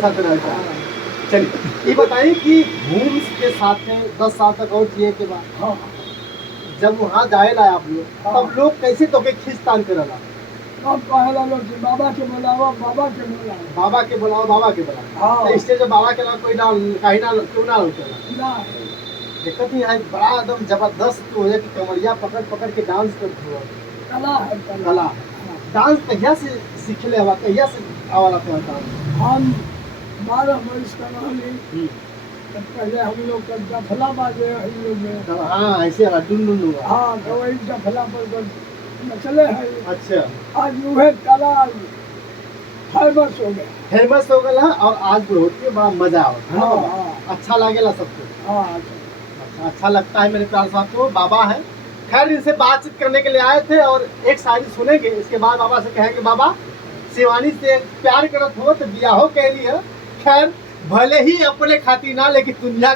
साथ रहता है। चलिए ये बताइए कि घूम के साथ में 10 साल तक और जिए के बाद हाँ जब वहाँ जाए ला आप लोग, तब लोग कैसे तो के खींचतान करला? अब कहला लोग कि बाबा के बुलावा, बाबा के बुलावा। बाबा के बुलाओ, बाबा के बुलाओ। हाँ। तो इससे जो बाबा के ना कोई ना कहीं ना क्यों ना उठेला। ना दिक्कत ही है, बड़ा एकदम जबरदस्त हो जाए कि कमरिया पकड़ पकड़ के डांस करते हो। कला है कला। हाँ। डांस कहिया से सीखले हवा, कहिया से आवाला था डांस? हम 12 वर्ष का रहली तब पहले हम लोग का डफला बाजे हम लोग में। तब हाँ ऐसे वाला डुन डुन हुआ। हाँ तो वही डफला पर नचले है। अच्छा आज वह कला फेमस हो गया। फेमस हो गया और आज बढ़ोतरी में बड़ा मजा आवता है ना हाँ, बाबा? हाँ। अच्छा लागेला सबको। हाँ अच्छा लगता है मेरे प्यार साथियों, बाबा है। खैर इनसे बातचीत करने के लिए आए थे और एक शायरी सुनेंगे, इसके बाद बाबा से कहेंगे बाबा शिवानी से प्यार करत हो तो बियाहो कह लिया। खैर भले ही अपने खातिर ना लेकिन दुनिया